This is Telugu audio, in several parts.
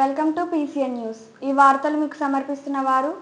Welcome to PCN news. ఈ వార్తలు మీకు సమర్పిస్తున్న వారు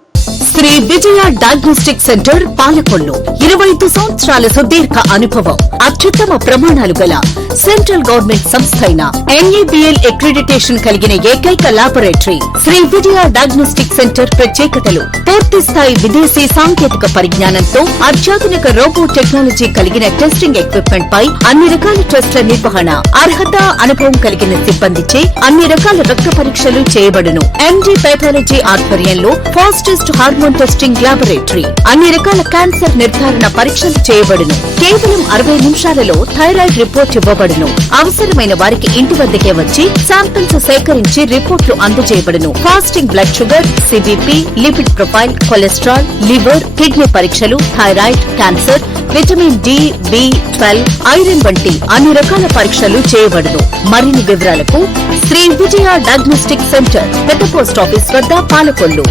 శ్రీ విజయ డయాగ్నోస్టిక్ సెంటర్ పాలకొల్లు. 25 సంవత్సరాల సుదీర్ఘ అనుభవం, అత్యుత్తమ ప్రమాణాలు గల సెంట్రల్ గవర్నమెంట్ సంస్థ అయిన NABL అక్రిడిటేషన్ కలిగిన ఏకైక laboratory Shri Vijaya diagnostic centre. ప్రత్యేకతలు: పూర్తి స్థాయి విదేశీ సాంకేతిక పరిజ్ఞానంతో అత్యాధునిక రోబో టెక్నాలజీ కలిగిన టెస్టింగ్ ఎక్విప్మెంట్ పై అన్ని రకాల టెస్టుల నిర్వహణ, అర్హత, అనుభవం కలిగిన సిబ్బందిచే అన్ని రకాల రక్త పరీక్షలు చేయబడును. MD పైథాలజీ ఆధ్వర్యంలో ఫాస్టెస్ట్ హార్మోన్ టెస్టింగ్ లాబొరేటరీ, అన్ని రకాల క్యాన్సర్ నిర్ధారణ పరీక్షలు చేయబడును. కేవలం 60 నిమిషాలలో థైరాయిడ్ రిపోర్ట్ ఇవ్వబడును. అవసరమైన వారికి ఇంటి వద్దకే వచ్చి శాంపిల్స్ సేకరించి రిపోర్టులు అందజేయబడును. Fasting blood sugar, CBP, lipid profile, cholesterol, liver, kidney పరీక్షలు, thyroid, cancer, vitamin D, B12, iron వంటి అన్ని రకాల పరీక్షలు చేయబడును. మరిన్ని వివరాలకు శ్రీ విజయ డయాగ్నోస్టిక్ సెంటర్, పెద్ద పోస్ట్ ఆఫీస్ వద్ద, పాలకొల్లు.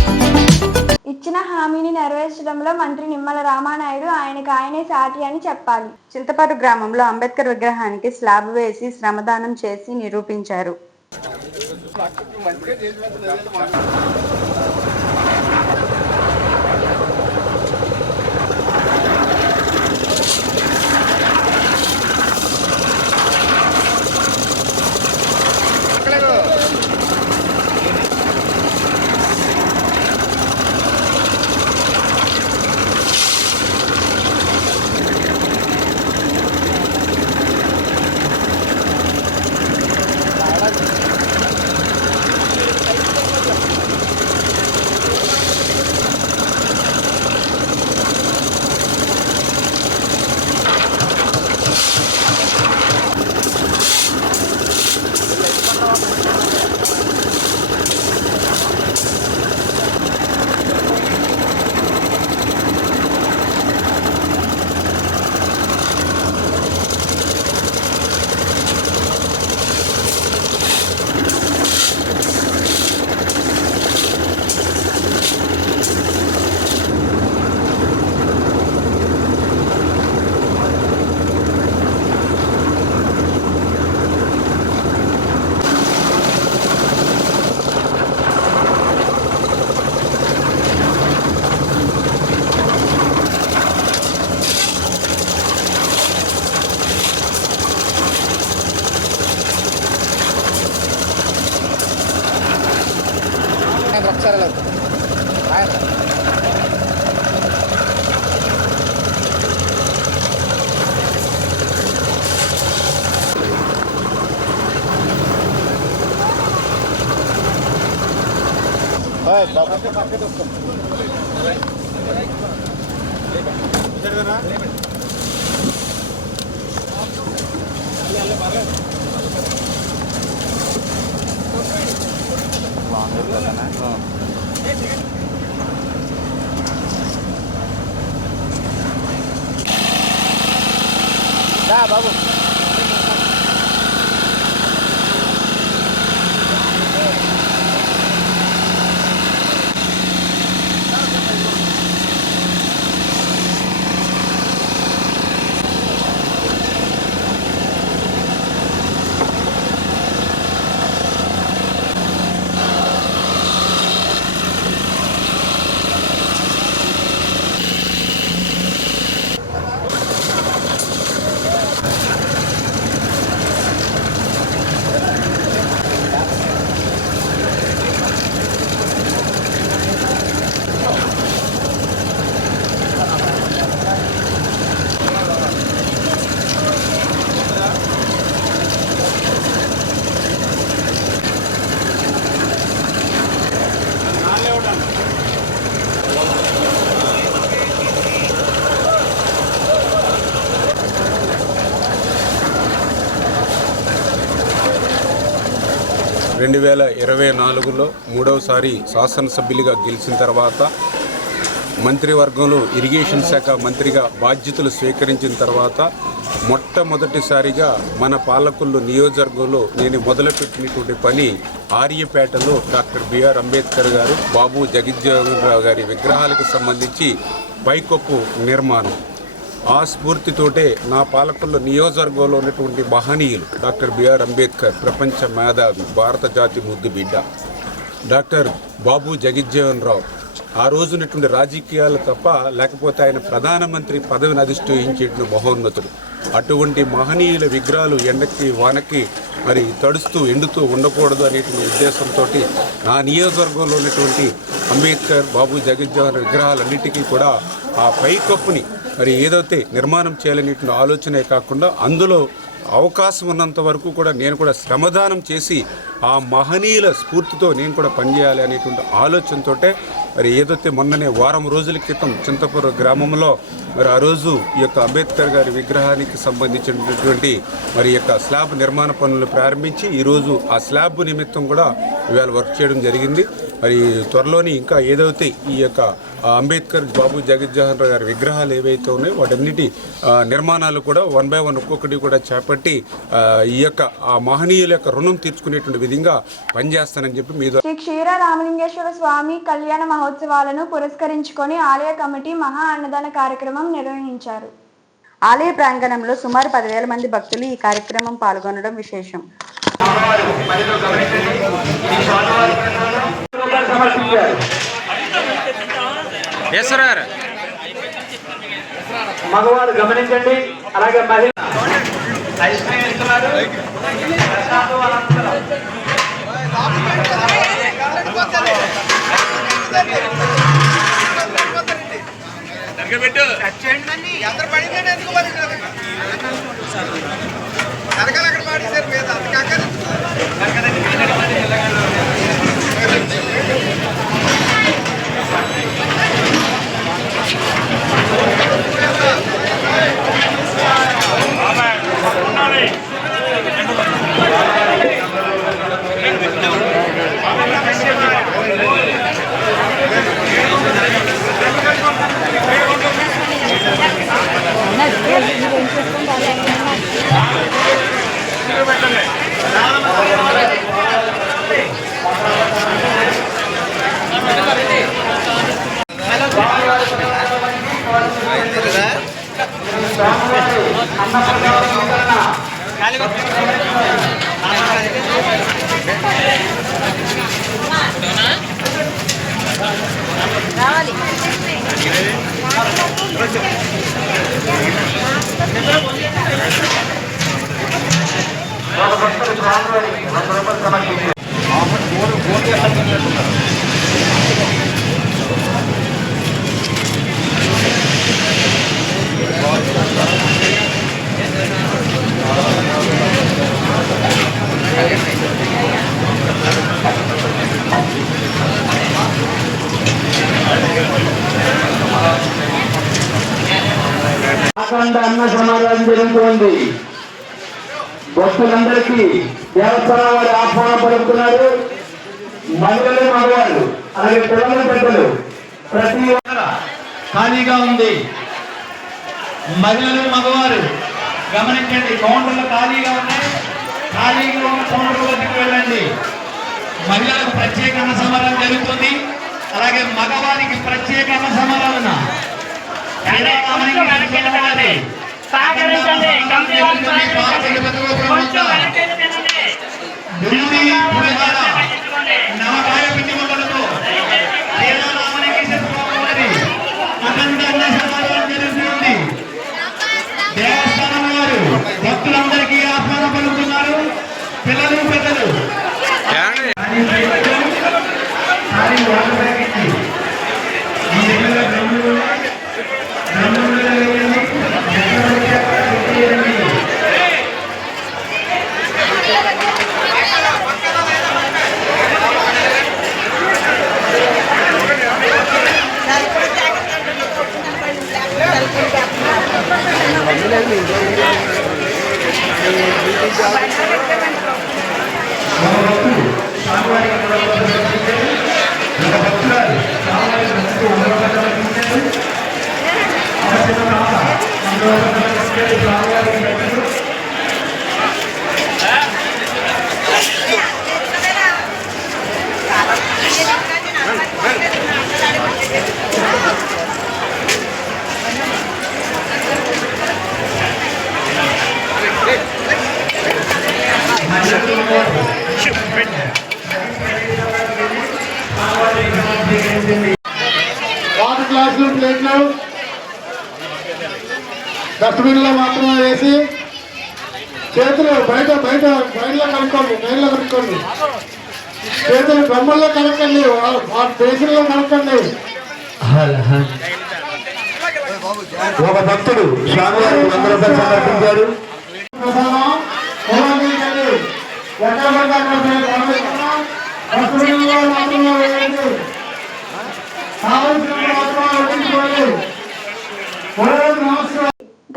ఇచ్చిన హామీని నెరవేర్చడంలో మంత్రి నిమ్మల రామానాయుడు ఆయనకు ఆయనే సాటి అని చెప్పాలి. చింతపాటు గ్రామంలో అంబేద్కర్ విగ్రహానికి స్లాబ్ వేసి శ్రమదానం చేసి నిరూపించారు. బాబు రెండు 2024లో మూడవసారి శాసనసభ్యులుగా గెలిచిన తర్వాత మంత్రివర్గంలో ఇరిగేషన్ శాఖ మంత్రిగా బాధ్యతలు స్వీకరించిన తర్వాత మొట్టమొదటిసారిగా మన పాలకొల్లు నియోజకవర్గంలో నేను మొదలుపెట్టినటువంటి పని ఆర్యపేటలో డాక్టర్ బిఆర్ అంబేద్కర్ గారు, బాబు జగజ్జీవనరావు గారి విగ్రహాలకు సంబంధించి పైకప్పు నిర్మాణం. ఆ స్ఫూర్తితోటే నా పాలకొల్లు నియోజకవర్గంలో ఉన్నటువంటి మహనీయులు డాక్టర్ బిఆర్ అంబేద్కర్ ప్రపంచ మేధావి, భారత జాతి ముద్దు బిడ్డ, డాక్టర్ బాబు జగజ్జీవన్ రావు ఆ రోజునటువంటి రాజకీయాలు తప్ప లేకపోతే ఆయన ప్రధానమంత్రి పదవిని అధిష్ఠించేటువంటి మహోన్నతుడు. అటువంటి మహనీయుల విగ్రహాలు ఎండకి వానకి మరి తడుస్తూ ఎండుతూ ఉండకూడదు అనేటువంటి ఉద్దేశంతో నా నియోజకవర్గంలో ఉన్నటువంటి అంబేద్కర్ బాబు జగజ్జీవన్ విగ్రహాలన్నిటికీ కూడా ఆ పైకప్పుని మరి ఏదైతే నిర్మాణం చేయాలనేటువంటి ఆలోచనే కాకుండా అందులో అవకాశం ఉన్నంత వరకు కూడా నేను కూడా శ్రమదానం చేసి ఆ మహనీయుల స్ఫూర్తితో నేను కూడా పనిచేయాలి అనేటువంటి ఆలోచనతో మరి ఏదైతే మొన్ననే వారం రోజుల క్రితం చింతపురం గ్రామంలో మరి ఆ రోజు ఈ యొక్క అంబేద్కర్ గారి విగ్రహానికి సంబంధించినటువంటి మరి యొక్క స్లాబ్ నిర్మాణ పనులు ప్రారంభించి ఈరోజు ఆ స్లాబ్ నిమిత్తం కూడా ఇవాళ వర్క్ చేయడం జరిగింది. మరి త్వరలోని ఇంకా ఏదైతే ఈ యొక్క అంబేద్కర్ బాబు జగజ్జీవన్ రావు గారి విగ్రహాలు ఏవైతే ఉన్నాయో వాటన్నిటి నిర్మాణాలు కూడా 1 by 1 ఒక్కొక్కటి కూడా చేపట్టి ఈ యొక్క ఆ మహనీయుల యొక్క రుణం తీర్చుకునేటువంటి విధంగా పనిచేస్తానని చెప్పి మీద శ్రీ క్షీర రామలింగేశ్వర స్వామి కళ్యాణ మహోత్సవాలను పురస్కరించుకొని ఆలయ కమిటీ మహా అన్నదాన కార్యక్రమం నిర్వహించారు. ఆలయ ప్రాంగణంలో సుమారు 10,000 మంది భక్తులు ఈ కార్యక్రమం పాల్గొనడం విశేషం. మగవారు గమనించండి. అలాగే మహిళ ఐస్ క్రీమ్ ఇస్తున్నారు. అన్న సమాధానం జరుగుతోంది. భక్తులందరికీ దేవస్థానం వారి ఆహ్వానం పలుకుతున్నారు. మహిళలు మగవాళ్ళు అలాగే పిల్లలు పెద్దలు ప్రతి ఖాళీగా ఉంది. మహిళలు మగవారు గమనించండి. కౌంటర్లు ఖాళీగా ఉన్నాయి. ఖాళీగా ఉన్న కౌంటర్ వద్దకు వెళ్ళండి. మహిళలకు ప్రత్యేక అన్న సమాధానం జరుగుతుంది. అలాగే మగవారికి ప్రత్యేక అన్న సమాధానం. నవకాయ పిండి మొదలతో జరుగుతుంది. దేవస్థానం వారు భక్తులందరికీ ఆహ్వానం పలుకుతున్నారు. పిల్లలు పెద్దలు డస్ట్బిన్లో మాత్రమే వేసి చేతులు బయటలో కనుక్కోండి చేతులు గమ్మల్లో కనుక్కండి, బేసిన్లో కనుక్కండి. ఒక భక్తుడు స్వామివారికి 100 రూపాయలు సమర్పించారు.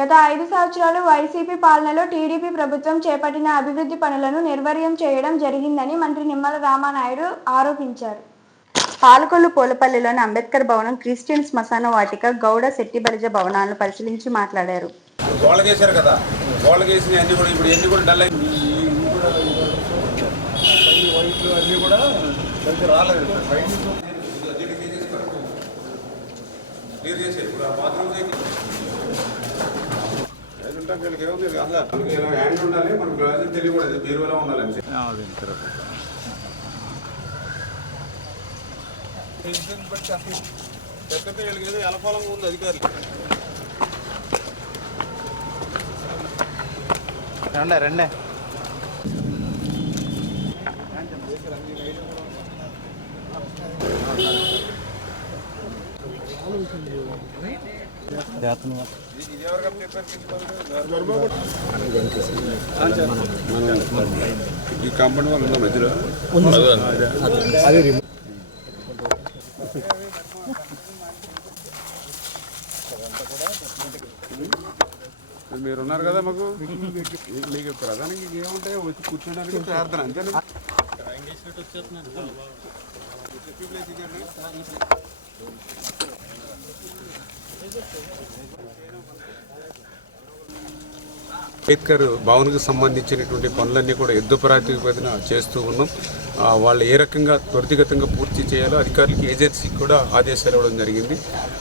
గత 5 సంవత్సరాలు వైసీపీ పాలనలో టీడీపీ ప్రభుత్వం చేపట్టిన అభివృద్ధి పనులను నిర్వీర్యం చేయడం జరిగిందని మంత్రి నిమ్మల రామానాయుడు ఆరోపించారు. పాలకొల్లు పూలపల్లిలోని అంబేద్కర్ భవనం, క్రిస్టియన్ శ్మశాన వాటిక, గౌడ శెట్టి బలిజ భవనాలను పరిశీలించి మాట్లాడారు. గోళ్ళగేశారు కదా, గోళ్ళగేసి అన్ని కూడా ఇప్పుడు ఎన్ని కూడా డల్ అయింది. అన్నీ కూడా రాలేదు. క్లియర్ చేసే ఇప్పుడు ఆ బాత్రూమ్ హ్యాండ్ ఉండాలి, మనకు గ్లాస్ తెలియకూడదు, బీరువాలో ఉండాలంటే. ఏదో ఎలపాలంగా ఉంది అధికారులు. రండి ఈ కాంపౌండ్ వాళ్ళు ఉన్న మధ్యలో మీరు ఉన్నారు కదా, మాకు మీకు ప్రధానంగా ఏముంటాయో వచ్చి కూర్చోడానికి ప్రార్థన అంతేనా. అంబేద్కర్ భవన్కు సంబంధించినటువంటి పనులన్నీ కూడా యుద్ధ ప్రాతిపదికన చేస్తూ ఉన్నాం. వాళ్ళు ఏ రకంగా త్వరితగతంగా పూర్తి చేయాలో అధికారులకి, ఏజెన్సీకి కూడా ఆదేశాలు ఇవ్వడం జరిగింది.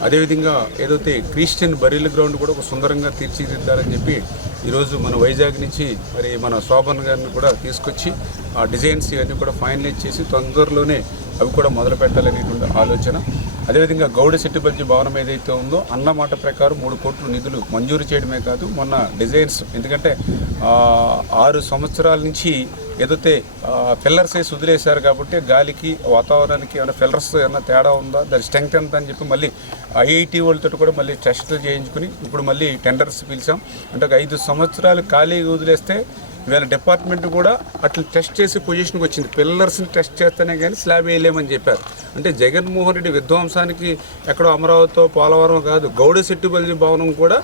అదేవిధంగా ఏదైతే క్రిస్టియన్ బరీల గ్రౌండ్ కూడా ఒక సుందరంగా తీర్చిదిద్దాలని చెప్పి ఈరోజు మన వైజాగ్ నుంచి మరి మన శోభన్ గారిని కూడా తీసుకొచ్చి ఆ డిజైన్స్ ఇవన్నీ కూడా ఫైనలైజ్ చేసి తొందరలోనే అవి కూడా మొదలు పెట్టాలనేటువంటి ఆలోచన. అదేవిధంగా గౌడ శెట్టిబల్జీ భవనం ఏదైతే ఉందో అన్నమాట ప్రకారం 3 కోట్ల నిధులు మంజూరు చేయడమే కాదు, మొన్న డిజైన్స్, ఎందుకంటే 6 సంవత్సరాల నుంచి ఏదైతే పిల్లర్స్ వేసి వదిలేశారు కాబట్టి గాలికి వాతావరణానికి ఏమైనా పిల్లర్స్ ఏమైనా తేడా ఉందా, దాని స్ట్రెంగ్త్ ఎంత అని చెప్పి మళ్ళీ ఐఐటి వాళ్ళతో కూడా మళ్ళీ టెస్టులు చేయించుకుని ఇప్పుడు మళ్ళీ టెండర్స్ పిలిచాం. అంటే ఒక 5 సంవత్సరాలు ఖాళీగా వదిలేస్తే ఇవాళ డిపార్ట్మెంట్ కూడా అట్లా టెస్ట్ చేసే పొజిషన్కి వచ్చింది. పిల్లర్స్ని టెస్ట్ చేస్తేనే కానీ స్లాబ్ వేయలేమని చెప్పారు. అంటే జగన్మోహన్ రెడ్డి విధ్వంసానికి ఎక్కడో అమరావతితో పోలవరం కాదు, గౌడ శెట్టిబల్జీ భవనం కూడా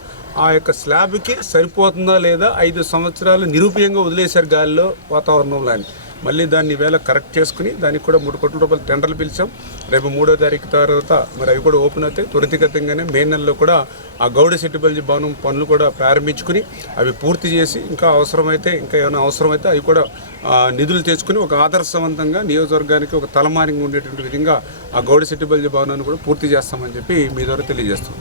ఆ యొక్క స్లాబ్కి సరిపోతుందా లేదా 5 సంవత్సరాలు నిరూపయంగా వదిలేశారు గాలిలో, వాతావరణంలో అని. మళ్ళీ దాన్ని ఈవేళ కరెక్ట్ చేసుకుని దానికి కూడా 3 కోట్ల రూపాయలు టెండర్లు పిలిచాం. రేపు 3వ తారీఖు తర్వాత మరి అవి కూడా ఓపెన్ అవుతాయి. త్వరితగతంగానే మే నెలలో కూడా ఆ గౌడ శెట్టిబల్జీ భవనం పనులు కూడా ప్రారంభించుకుని అవి పూర్తి చేసి ఇంకా ఏమైనా అవసరమైతే అవి కూడా నిధులు తెచ్చుకుని ఒక ఆదర్శవంతంగా నియోజకవర్గానికి ఒక తలమారింగ్ ఉండేటువంటి విధంగా ఆ గౌడ శెట్టిబల్జీ భవనాన్ని కూడా పూర్తి చేస్తామని చెప్పి మీ ద్వారా తెలియజేస్తాం.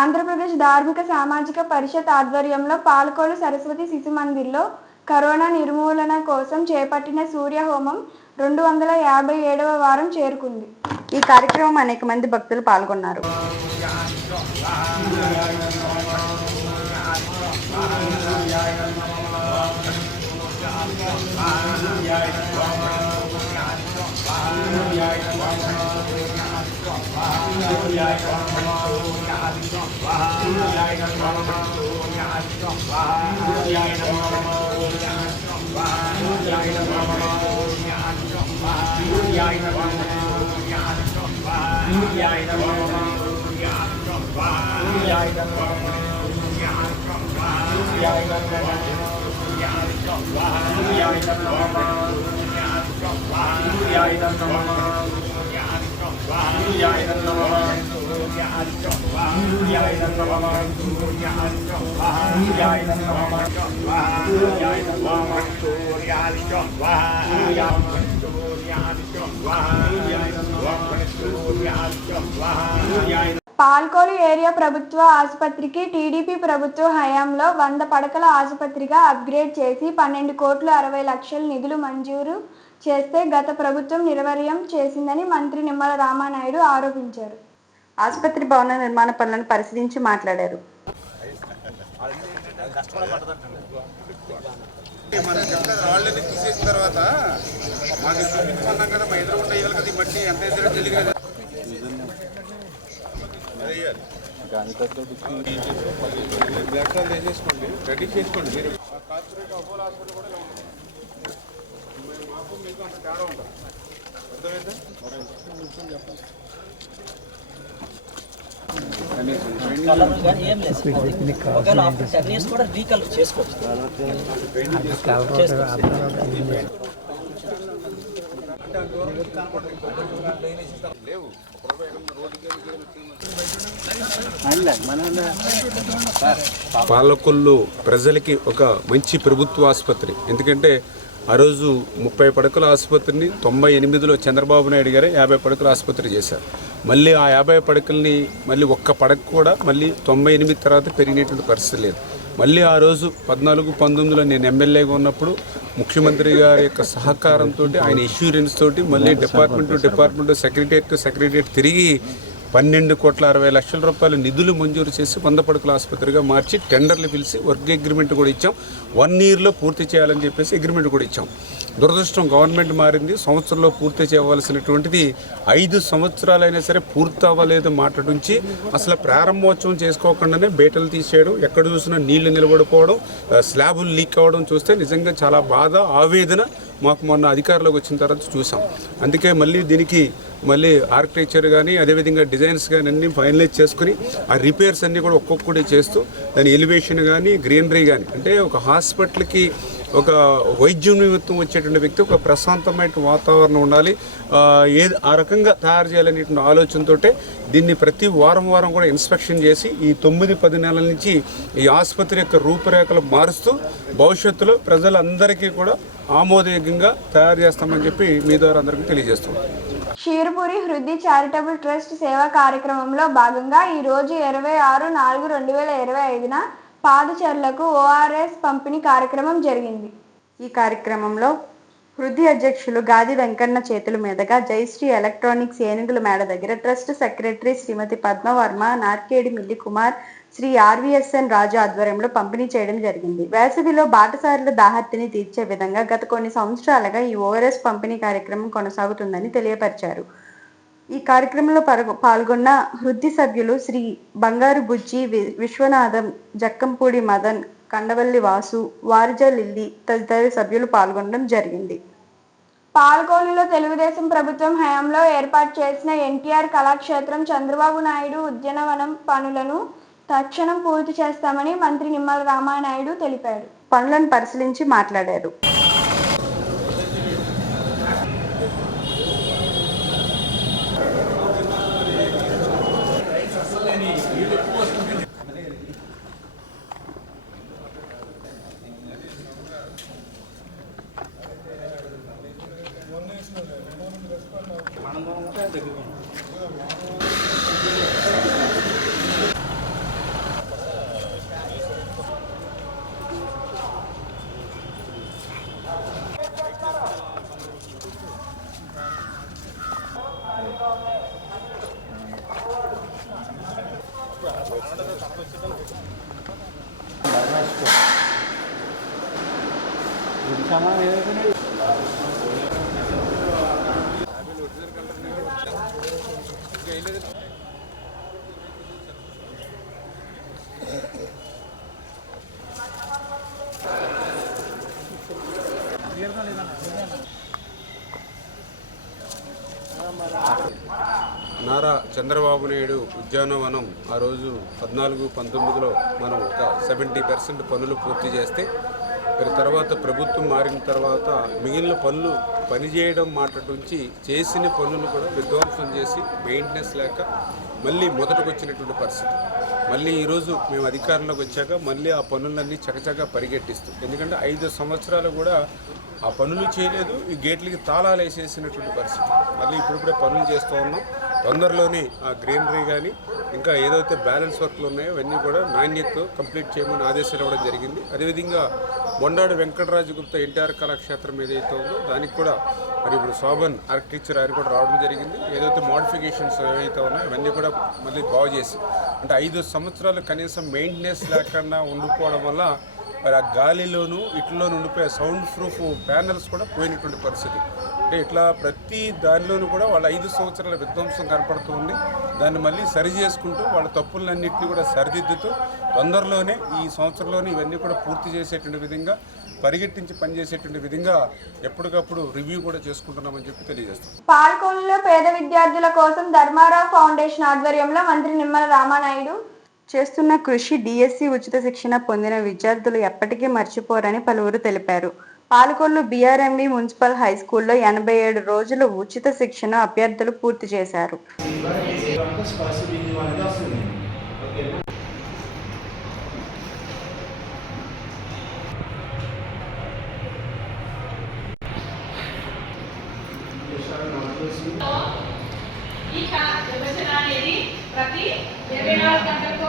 ఆంధ్రప్రదేశ్ ధార్మిక సామాజిక పరిషత్ ఆధ్వర్యంలో పాలకొల్లు సరస్వతి శిశు మందిర్లో కరోనా నిర్మూలన కోసం చేపట్టిన సూర్యహోమం 257వ వారం చేరుకుంది. ఈ కార్యక్రమం అనేక మంది భక్తులు పాల్గొన్నారు. పాల్కోలు ఏరియా ప్రభుత్వ ఆసుపత్రికి టీడీపీ ప్రభుత్వ హయాంలో 100 పడకల ఆసుపత్రిగా అప్గ్రేడ్ చేసి 12,60,00,000 నిధులు మంజూరు చేస్తే గత ప్రభుత్వం నిర్వీర్యం చేసిందని మంత్రి నిమ్మల రామానాయుడు ఆరోపించారు. ఆసుపత్రి భవన నిర్మాణ పనులను పరిశీలించి మాట్లాడారు. మనం చెప్తే రాళ్ళని తీసేసిన తర్వాత మాకు చూపించుకున్నాం కదా, మా ఎదురు వేయాలి కదా, ఈ మట్టి ఎంత ఎదురు తెలియదు కదా, బ్లాక్ కాల్ వేసేసుకోండి, రెడీ చేసుకోండి. మీరు కార్పొరేట్ అపోలో హాస్పిటల్ కూడా మాకు మీకు అంత తేడా ఉంటుంది, అర్థమైందా? ఏం లేదు, ఒకవేళ ఆఫ్టర్ 10 years కూడా రీకలర్ చేసుకోవచ్చు. పాలకొల్లు ప్రజలకి ఒక మంచి ప్రభుత్వ ఆసుపత్రి. ఎందుకంటే ఆ రోజు 30 పడకల ఆసుపత్రిని 98లో చంద్రబాబు నాయుడు గారే 50 పడకల ఆసుపత్రి చేశారు. మళ్ళీ ఆ 50 పడకల్ని మళ్ళీ ఒక్క పడక కూడా మళ్ళీ 98 తర్వాత పెరిగినటువంటి పరిస్థితి లేదు. మళ్ళీ ఆ రోజు 14-19లో నేను ఎమ్మెల్యేగా ఉన్నప్పుడు ముఖ్యమంత్రి గారి యొక్క సహకారంతో, ఆయన ఇష్యూరెన్స్ తోటి మళ్ళీ డిపార్ట్మెంట్ సెక్రటేరియట్ తిరిగి 12,60,00,000 రూపాయల నిధులు మంజూరు చేసి 100 పడకల ఆసుపత్రిగా మార్చి టెండర్లు పిలిచి వర్క్ అగ్రిమెంట్ కూడా ఇచ్చాం. 1 yearలో పూర్తి చేయాలని చెప్పేసి అగ్రిమెంట్ కూడా ఇచ్చాం. దురదృష్టం గవర్నమెంట్ మారింది, సంవత్సరంలో పూర్తి చేయవలసినటువంటిది 5 సంవత్సరాలైనా సరే పూర్తి అవ్వలేదు మాట నుంచి అసలు ప్రారంభోత్సవం చేసుకోకుండానే బేటలు తీసేయడం, ఎక్కడ చూసినా నీళ్లు నిలబడిపోవడం, స్లాబులు లీక్ అవ్వడం చూస్తే నిజంగా చాలా బాధ, ఆవేదన మాకు మొన్న అధికారంలోకి వచ్చిన తర్వాత చూసాం. అందుకే మళ్ళీ దీనికి మళ్ళీ ఆర్కిటెక్చర్ కానీ అదేవిధంగా డిజైన్స్ కానీ అన్నీ ఫైనలైజ్ చేసుకుని ఆ రిపేర్స్ అన్నీ కూడా ఒక్కొక్కటి చేస్తూ దాని ఎలివేషన్ కానీ గ్రీనరీ కానీ, అంటే ఒక హాస్పిటల్కి ఒక వైద్యం నిమిత్తం వచ్చేటువంటి వ్యక్తి ఒక ప్రశాంతమైన వాతావరణం ఉండాలి, ఆ రకంగా తయారు చేయాలనేటువంటి ఆలోచనతో దీన్ని ప్రతి వారం కూడా ఇన్స్పెక్షన్ చేసి ఈ 9-10 నెలల నుంచి ఈ ఆసుపత్రి యొక్క రూపురేఖలు మారుస్తూ భవిష్యత్తులో ప్రజలందరికీ కూడా ఆమోదయోగ్యంగా తయారు చేస్తామని చెప్పి మీ ద్వారా అందరికీ తెలియజేస్తున్నాం. షీర్పూరి హృది చారిటబుల్ ట్రస్ట్ సేవా కార్యక్రమంలో భాగంగా ఈరోజు 26/4/2025న పాదచారులకు ORS పంపిణీ కార్యక్రమం జరిగింది. ఈ కార్యక్రమంలో హృది అధ్యక్షులు గాది వెంకన్న చేతుల మీదుగా జయశ్రీ ఎలక్ట్రానిక్స్ ఏనుగుల మేడ దగ్గర ట్రస్ట్ సెక్రటరీ శ్రీమతి పద్మవర్మ, నార్కేడి మిల్లి కుమార్, శ్రీ RVSN రాజు ఆధ్వర్యంలో పంపిణీ చేయడం జరిగింది. వేసవిలో బాటసారుల దాహర్తిని తీర్చే విధంగా గత కొన్ని సంవత్సరాలుగా ఈ ORS పంపిణీ కార్యక్రమం కొనసాగుతుందని తెలియపరిచారు. ఈ కార్యక్రమంలో పాల్గొన్న హృది సభ్యులు శ్రీ బంగారు బుజ్జి, విశ్వనాథం, జక్కంపూడి మదన్, కండవల్లి వాసు, వారిజ లిల్లీ తదితర సభ్యులు పాల్గొనడం జరిగింది. పాల్గొనలో తెలుగుదేశం ప్రభుత్వం హయాంలో ఏర్పాటు చేసిన NTR కళాక్షేత్రం, చంద్రబాబు నాయుడు ఉద్యానవనం పనులను తక్షణం పూర్తి చేస్తామని మంత్రి నిమ్మల రామానాయుడు తెలిపారు. పనులను పరిశీలించి మాట్లాడారు. నారా చంద్రబాబు నాయుడు ఉద్యానవనం ఆ రోజు 14-19లో మనం ఒక 70% పనులు పూర్తి చేస్తే తర్వాత ప్రభుత్వం మారిన తర్వాత మిగిలిన పనులు పనిచేయడం మాట నుంచి చేసిన పనులు కూడా విధ్వంసం చేసి మెయింటెనెన్స్ లేక మళ్ళీ మొదటకు వచ్చినటువంటి పరిస్థితి. మళ్ళీ ఈరోజు మేము అధికారంలోకి వచ్చాక మళ్ళీ ఆ పనులన్నీ చకచకా పరిగెట్టిస్తాం. ఎందుకంటే 5 సంవత్సరాలు కూడా ఆ పనులు చేయలేదు, ఈ గేట్లకి తాళాలు వేసేసినటువంటి పరిస్థితి. మళ్ళీ ఇప్పుడిప్పుడే పనులు చేస్తూ ఉన్నాం. తొందరలోనే ఆ గ్రీనరీ కానీ ఇంకా ఏదైతే బ్యాలెన్స్ వర్క్లు ఉన్నాయో అవన్నీ కూడా నాణ్యతతో కంప్లీట్ చేయమని ఆదేశాలు ఇవ్వడం జరిగింది. అదేవిధంగా మొండాడు వెంకటరాజు గుప్తా NTR కళాక్షేత్రం ఏదైతే ఉందో దానికి కూడా మరి ఇప్పుడు శోభన్ ఆర్కిటెక్చర్ ఆయన కూడా రావడం జరిగింది. ఏదైతే మోడిఫికేషన్స్ ఏవైతే ఉన్నాయో అవన్నీ కూడా మళ్ళీ బాగు చేసి అంటే 5 సంవత్సరాలు కనీసం మెయింటెనెన్స్ లేకుండా ఉండిపోవడం వల్ల మరి ఆ గాలిలోనూ ఇట్లలోనూ ఉండిపోయే సౌండ్ ప్రూఫ్ ప్యానల్స్ కూడా పోయినటువంటి పరిస్థితి. అంటే ఇట్లా ప్రతి దానిలోనూ కూడా వాళ్ళ 5 సంవత్సరాల విధ్వంసం కనపడుతుంది. దాన్ని మళ్ళీ సరి చేసుకుంటూ వాళ్ళ తప్పులన్నింటినీ కూడా సరిదిద్దుతూ తొందరలోనే ఈ సంవత్సరంలోనే ఇవన్నీ కూడా పూర్తి చేసేటువంటి విధంగా పరిగెట్టించి పనిచేసేటువంటి విధంగా ఎప్పటికప్పుడు రివ్యూ కూడా చేసుకుంటున్నామని చెప్పి తెలియజేస్తాం. పాల్కొల్లులో పేద విద్యార్థుల కోసం ధర్మారావు ఫౌండేషన్ ఆధ్వర్యంలో మంత్రి నిమ్మల రామానాయుడు చేస్తున్న కృషి డిఎస్సి ఉచిత శిక్షణ పొందిన విద్యార్థులు ఎప్పటికీ మర్చిపోరని పలువురు తెలిపారు. పాలకొల్లు బిఆర్ఎంవి మున్సిపల్ హై స్కూల్లో 87 రోజులు ఉచిత శిక్షణ అభ్యర్థులు పూర్తి చేశారు. ప్రతి 24 గంటలకు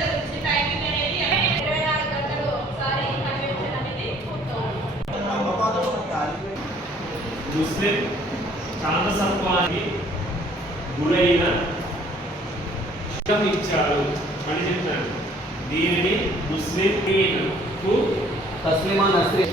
జరుగుతుంది. టైమింగ్ అనేది 24 గంటలు ఒకసారి కన్వెన్షన్ అనేది పూర్తవుతుంది. ముస్లిం చాందసత్వానికి గురైన ఇచ్చారు అని చెప్తాను. దీనిని ముస్లింకు తస్లిమా నస్రీ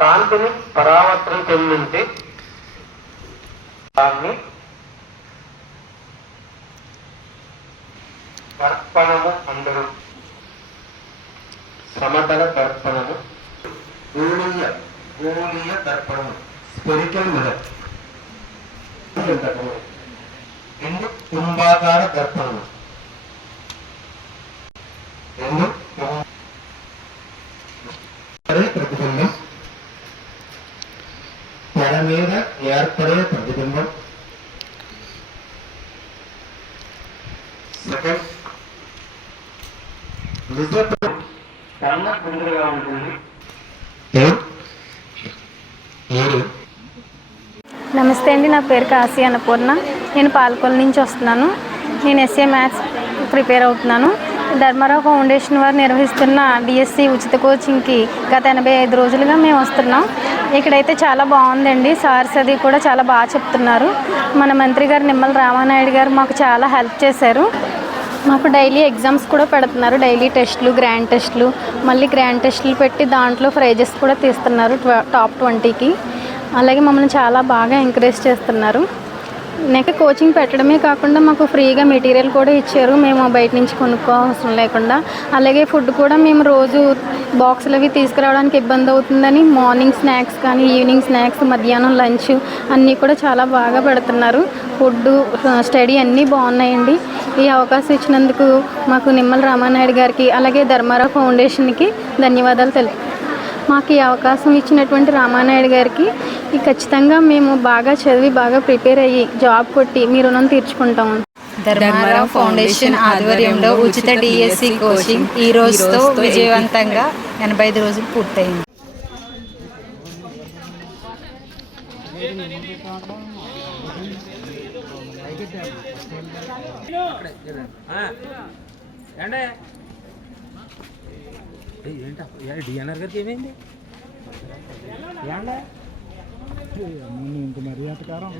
కాంతిని పరావర్తనం చెందించి దాన్ని దర్పణము అందరు సమతల దర్పణము గోళీయ దర్పణము స్పెరికల్ మిరర్ రెండు కుంభాకార దర్పణము రెండు ప్రతిబింబం తెర మీద ఏర్పడే ప్రతిబింబం సెకండ్ కన్నా గుండ్రగా ఉంటుంది. నమస్తే అండి, నా పేరు కాశీ అన్నపూర్ణ. నేను పాలకొల్లు నుంచి వస్తున్నాను. నేను ఎస్ఏ మ్యాథ్స్ ప్రిపేర్ అవుతున్నాను. ధర్మారావు ఫౌండేషన్ వారు నిర్వహిస్తున్న డిఎస్సి ఉచిత కోచింగ్కి గత 85 రోజులుగా మేము వస్తున్నాం. ఇక్కడైతే చాలా బాగుందండి. సార్స్ అది కూడా చాలా బాగా చెప్తున్నారు. మన మంత్రి గారు నిమ్మల రామానాయుడు గారు మాకు చాలా హెల్ప్ చేశారు. మాకు డైలీ ఎగ్జామ్స్ కూడా పెడుతున్నారు. డైలీ టెస్టులు, గ్రాండ్ టెస్టులు, మళ్ళీ గ్రాండ్ టెస్టులు పెట్టి దాంట్లో ప్రైజెస్ కూడా తీస్తున్నారు టాప్ 20కి. అలాగే మమ్మల్ని చాలా బాగా ఎంకరేజ్ చేస్తున్నారు. నెక్స్ట్ కోచింగ్ పెట్టడమే కాకుండా మాకు ఫ్రీగా మెటీరియల్ కూడా ఇచ్చారు, మేము బయట నుంచి కొనుక్కోవసరం లేకుండా. అలాగే ఫుడ్ కూడా మేము రోజు బాక్సులు అవి తీసుకురావడానికి ఇబ్బంది అవుతుందని మార్నింగ్ స్నాక్స్ కానీ, ఈవినింగ్ స్నాక్స్, మధ్యాహ్నం లంచ్ అన్నీ కూడా చాలా బాగా పెడుతున్నారు. ఫుడ్, స్టడీ అన్నీ బాగున్నాయండి. ఈ అవకాశం ఇచ్చినందుకు మాకు నిమ్మల రామానాయుడు గారికి అలాగే ధర్మారావు ఫౌండేషన్కి ధన్యవాదాలు తెలుపు. మాకు ఈ అవకాశం ఇచ్చినటువంటి రామానాయుడు గారికి ఖచ్చితంగా మేము బాగా చదివి బాగా ప్రిపేర్ అయ్యి జాబ్ కొట్టి మీ రుణం తీర్చుకుంటాము. ధర్మారావు ఫౌండేషన్ ఆధ్వర్యంలో ఉచిత డిఎస్సి కోచింగ్ ఈ రోజుతో విజయవంతంగా 85 రోజులు పూర్తయింది. డిఎన్ఆర్ గారికి ఏమైంది? ఇంత మర్యాదకారం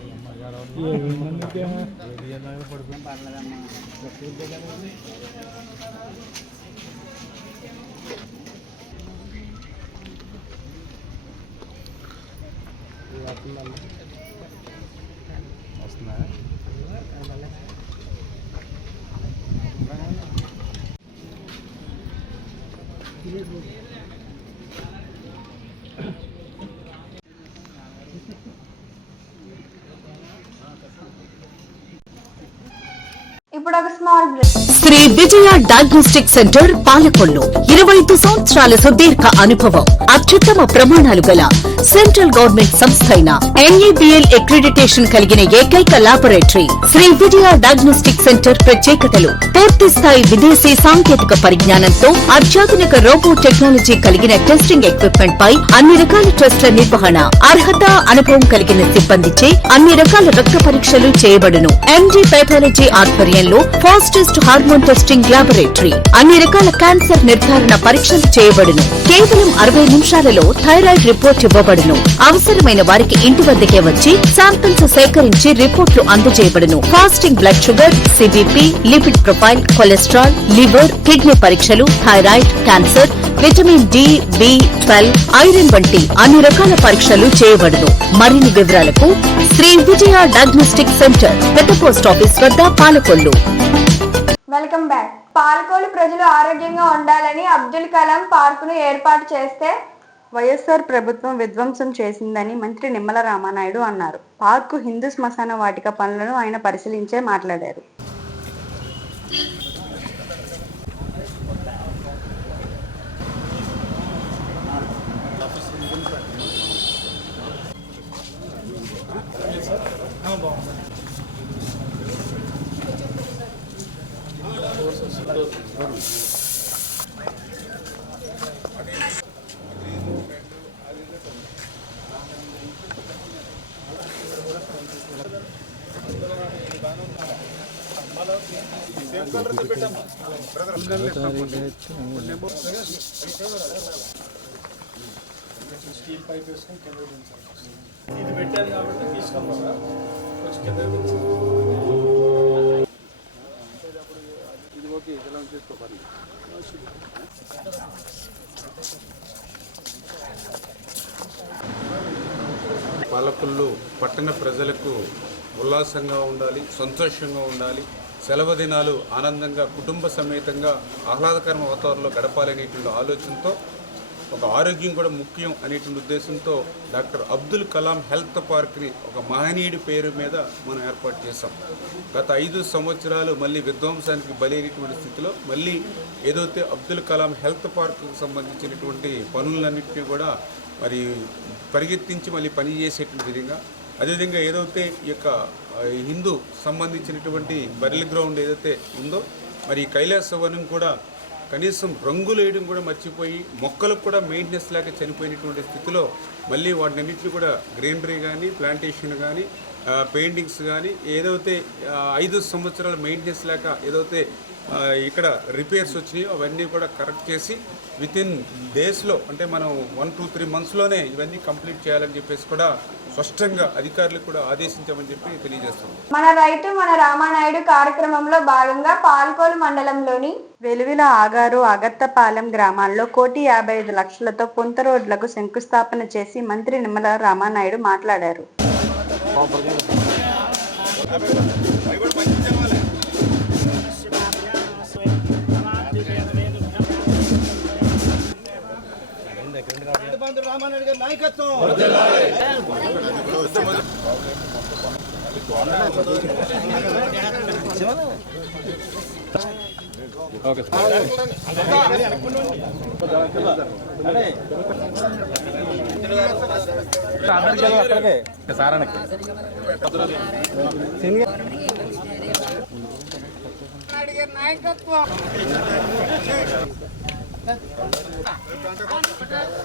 వస్తుందా? ఇప్పుడు ఒక small break. Shri Vijaya diagnostic centre Palakollu 25 సంవత్సరాల సుదీర్ఘ అనుభవం, అత్యుత్తమ ప్రమాణాలు గల సెంట్రల్ గవర్నమెంట్ సంస్థ అయిన NABL అక్రిడిటేషన్ కలిగిన ఏకైక laboratory Shri Vijaya diagnostic centre ప్రత్యేకతలు పూర్తి స్థాయి విదేశీ సాంకేతిక పరిజ్ఞానంతో అత్యాధునిక రోబో టెక్నాలజీ కలిగిన టెస్టింగ్ ఎక్విప్మెంట్ పై అన్ని రకాల టెస్టుల నిర్వహణ, అర్హత, అనుభవం కలిగిన సిబ్బందిచే అన్ని రకాల రక్త పరీక్షలు చేయబడును. MD పైథాలజీ ఆధ్వర్యంలో ఫాస్టెస్ట్ హార్మోన్ టెస్టింగ్ లాబొరేటరీ, అన్ని రకాల క్యాన్సర్ నిర్ధారణ పరీక్షలు చేయబడును. కేవలం 60 నిమిషాలలో థైరాయిడ్ రిపోర్ట్ ఇవ్వబడును. అవసరమైన వారికి ఇంటి వద్దకే వచ్చి శాంపిల్స్ సేకరించి రిపోర్ట్లు అందజేయబడును. Fasting blood sugar, CBP, lipid profile, cholesterol, liver, kidney పరీక్షలు, thyroid, cancer, vitamin D, B12, iron వంటి అన్ని రకాల పరీక్షలు చేయబడును. మరిన్ని వివరాలకు శ్రీ విజయ డయాగ్నోస్టిక్ సెంటర్, పెద్ద పోస్ట్ ఆఫీస్ వద్ద, పాలకొల్లు. Welcome back. పాలకొల్లు ప్రజలు ఆరోగ్యంగా ఉండాలని అబ్దుల్ కలాం పార్కును ఏర్పాటు చేస్తే వైఎస్ఆర్ ప్రభుత్వం విధ్వంసం చేసిందని మంత్రి నిమ్మల రామానాయుడు అన్నారు. పార్కు హిందూ శ్మశాన వాటిక పనులను ఆయన పరిశీలించే మాట్లాడారు. స్టీల్ పైప్ వేసుకొని కింద ఇది పెట్టారు కాబట్టి తీసుకున్నాం కొంచెం కింద ఇది ఓకే ఇలా చేసుకోవాలి. పాలకొల్లు పట్టణ ప్రజలకు ఉల్లాసంగా ఉండాలి, సంతోషంగా ఉండాలి, సెలవు దినాలు ఆనందంగా కుటుంబ సమేతంగా ఆహ్లాదకర వాతావరణంలో గడపాలనేటువంటి ఆలోచనతో, ఒక ఆరోగ్యం కూడా ముఖ్యం అనేటువంటి ఉద్దేశంతో డాక్టర్ అబ్దుల్ కలాం హెల్త్ పార్క్ని ఒక మహనీయుడి పేరు మీద మనం ఏర్పాటు చేసాం. గత 5 సంవత్సరాలు మళ్ళీ విధ్వంసానికి బలైనటువంటి స్థితిలో మళ్ళీ ఏదైతే అబ్దుల్ కలాం హెల్త్ పార్క్కు సంబంధించినటువంటి పనులన్నింటినీ కూడా మరి పరిగెత్తించి మళ్ళీ పనిచేసేటువంటి విధంగా, అదేవిధంగా ఏదైతే ఈ యొక్క హిందూ సంబంధించినటువంటి బరిల్ గ్రౌండ్ ఏదైతే ఉందో మరి కైలాసవనం కూడా కనీసం రంగులు వేయడం కూడా మర్చిపోయి మొక్కలకు కూడా మెయింటెనెన్స్ లేక చనిపోయినటువంటి స్థితిలో మళ్ళీ వాటినన్నింటినీ కూడా గ్రీనరీ కానీ, ప్లాంటేషన్ కానీ, పెయింటింగ్స్ కానీ ఏదైతే 5 సంవత్సరాల మెయింటెనెన్స్ లేక ఏదైతే ఇక్కడ రిపేర్స్ వచ్చినాయో అవన్నీ కూడా కరెక్ట్ చేసి వితిన్ డేస్లో, అంటే మనం 1-2-3 మంత్స్లోనే ఇవన్నీ కంప్లీట్ చేయాలని చెప్పేసి కూడా స్పష్టంగా అధికారులకు కూడా ఆదేశించామని చెప్పి తెలియజేస్తాం. మన రైతు మన రామానాయుడు కార్యక్రమంలో భాగంగా పాలకొల్లు మండలంలోని వెలువిల, ఆగారు, అగత్తపాలెం గ్రామాల్లో 1,55 లక్షలతో పొంత రోడ్లకు శంకుస్థాపన చేసి మంత్రి నిమ్మల రామానాయుడు మాట్లాడారు.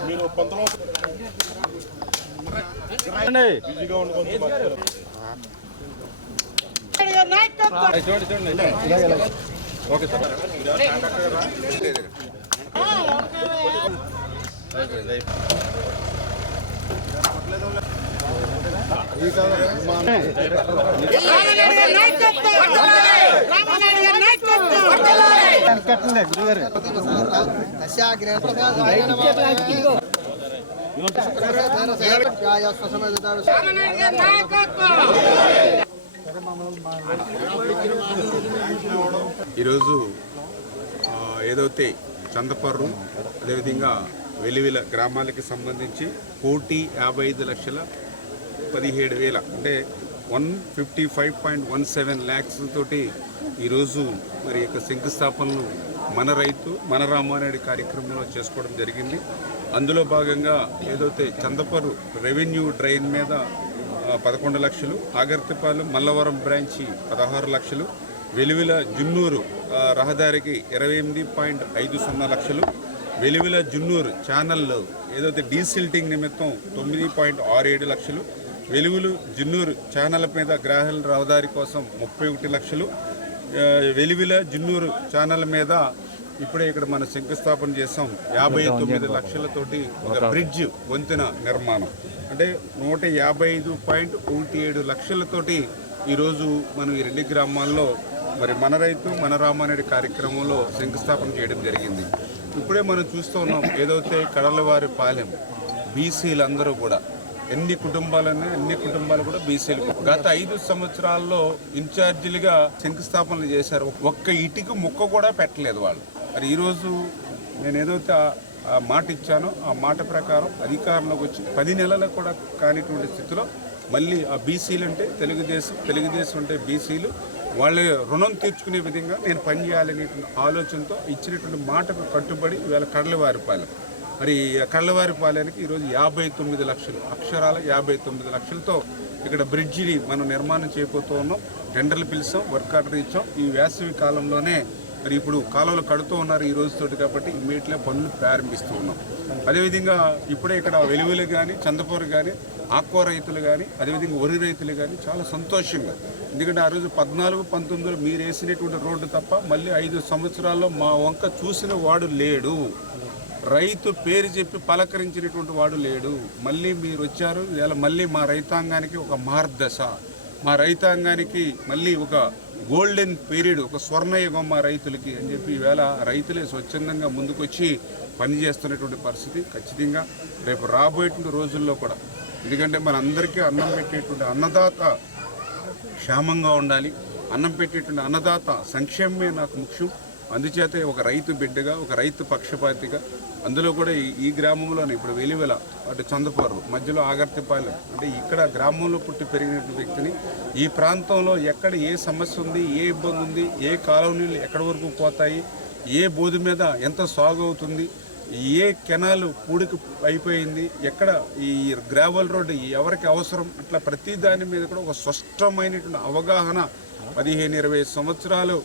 మీరు పంతలో బిజీగా ఉండి చూడండి ఓకే సార్. ఈరోజు ఏదైతే చందపర్రు అదేవిధంగా వెలివిల గ్రామాలకి సంబంధించి 1,55,17,000 అంటే 155.17 lakhs తోటి ఈరోజు మరి యొక్క శంకుస్థాపనలు మన రైతు మన రామానాయుడు కార్యక్రమంలో చేసుకోవడం జరిగింది. అందులో భాగంగా ఏదైతే చందపరు రెవెన్యూ డ్రైన్ మీద 11 లక్షలు, ఆగర్తిపాలెం మల్లవరం బ్రాంచి 16 లక్షలు, వెలివిల జున్నూరు రహదారికి 28.50 లక్షలు, వెలివిల జున్నూరు ఛానల్లో ఏదైతే డీసిల్టింగ్ నిమిత్తం 9.67 లక్షలు, వెలుగులు జున్నూరు ఛానల్ మీద గ్రాహల రహదారి కోసం 31 లక్షలు, వెలివిల జున్నూరు ఛానల్ మీద ఇప్పుడే ఇక్కడ మనం శంకుస్థాపన చేసాం 59 లక్షలతోటి ఒక బ్రిడ్జ్ వంతెన నిర్మాణం. అంటే 155.17 లక్షలతోటి ఈరోజు మనం ఈ 2 గ్రామాల్లో మరి మన రైతు మన రామానాయుడు కార్యక్రమంలో శంకుస్థాపన చేయడం జరిగింది. ఇప్పుడే మనం చూస్తూ ఉన్నాం ఏదైతే కడలవారిపాలెం బీసీలందరూ కూడా ఎన్ని కుటుంబాలు కూడా బీసీలు గత 5 సంవత్సరాల్లో ఇన్ఛార్జీలుగా శంకుస్థాపనలు చేశారు. ఒక్క ఇటుక ముక్క కూడా పెట్టలేదు వాళ్ళు. మరి ఈరోజు నేను ఏదైతే ఆ మాట ఇచ్చానో ఆ మాట ప్రకారం అధికారంలోకి వచ్చి 10 నెలలకు కూడా కానిటువంటి స్థితిలో మళ్ళీ ఆ బీసీలు అంటే తెలుగుదేశం అంటే బీసీలు వాళ్ళ రుణం తీర్చుకునే విధంగా నేను పనిచేయాలనేటువంటి ఆలోచనతో ఇచ్చినటువంటి మాటకు కట్టుబడి ఇవాళ కడలవారిపాలెం మరి కడలవారిపాలెనికి ఈరోజు 59 లక్షలు అక్షరాల 59 లక్షలతో ఇక్కడ బ్రిడ్జిని మనం నిర్మాణం చేయబోతూ ఉన్నాం. టెండర్లు పిలిచాం, వర్క్ ఆర్డర్ ఇచ్చాం. ఈ వేసవి కాలంలోనే మరి ఇప్పుడు కాలువలు కడుతూ ఉన్నారు ఈ రోజుతోటి, కాబట్టి ఇమ్మీడియట్గా పనులు ప్రారంభిస్తూ ఉన్నాం. అదేవిధంగా ఇప్పుడే ఇక్కడ వెలుగులు కానీ చందపూర్ కానీ ఆక్వా రైతులు కానీ అదేవిధంగా వరి రైతులు కానీ చాలా సంతోషంగా, ఎందుకంటే ఆ రోజు 14-19లో మీరు వేసినటువంటి రోడ్డు తప్ప మళ్ళీ 5 సంవత్సరాల్లో మా వంక చూసిన వాడు లేడు, రైతు పేరు చెప్పి పలకరించినటువంటి వాడు లేడు. మళ్ళీ మీరు వచ్చారు, ఇవాళ మళ్ళీ మా రైతాంగానికి ఒక మార్గదశ, మా రైతాంగానికి మళ్ళీ ఒక గోల్డెన్ పీరియడ్, ఒక స్వర్ణయుగం మా రైతులకి అని చెప్పి ఈవేళ రైతులే స్వచ్ఛందంగా ముందుకొచ్చి పనిచేస్తున్నటువంటి పరిస్థితి ఖచ్చితంగా రేపు రాబోయేటువంటి రోజుల్లో కూడా. ఎందుకంటే మన అందరికీ అన్నం పెట్టేటువంటి అన్నదాత క్షేమంగా ఉండాలి, అన్నం పెట్టేటువంటి అన్నదాత సంక్షేమమే నాకు ముఖ్యం. అందుచేతే ఒక రైతు బిడ్డగా, ఒక రైతు పక్షపాతిగా, అందులో కూడా ఈ గ్రామంలోనే ఇప్పుడు వెలివెల అటు చందపూరు మధ్యలో ఆగర్తిపాలెం అంటే ఇక్కడ గ్రామంలో పుట్టి పెరిగినటువంటి వ్యక్తిని ఈ ప్రాంతంలో ఎక్కడ ఏ సమస్య ఉంది, ఏ ఇబ్బంది ఉంది, ఏ కాలువ నీళ్ళు ఎక్కడి వరకు పోతాయి, ఏ బోధి మీద ఎంత సాగు అవుతుంది, ఏ కెనాలు పూడికి అయిపోయింది, ఎక్కడ ఈ గ్రావెల్ రోడ్డు ఎవరికి అవసరం, ఇట్లా ప్రతి దాని మీద కూడా ఒక స్పష్టమైనటువంటి అవగాహన 15-20 సంవత్సరాలు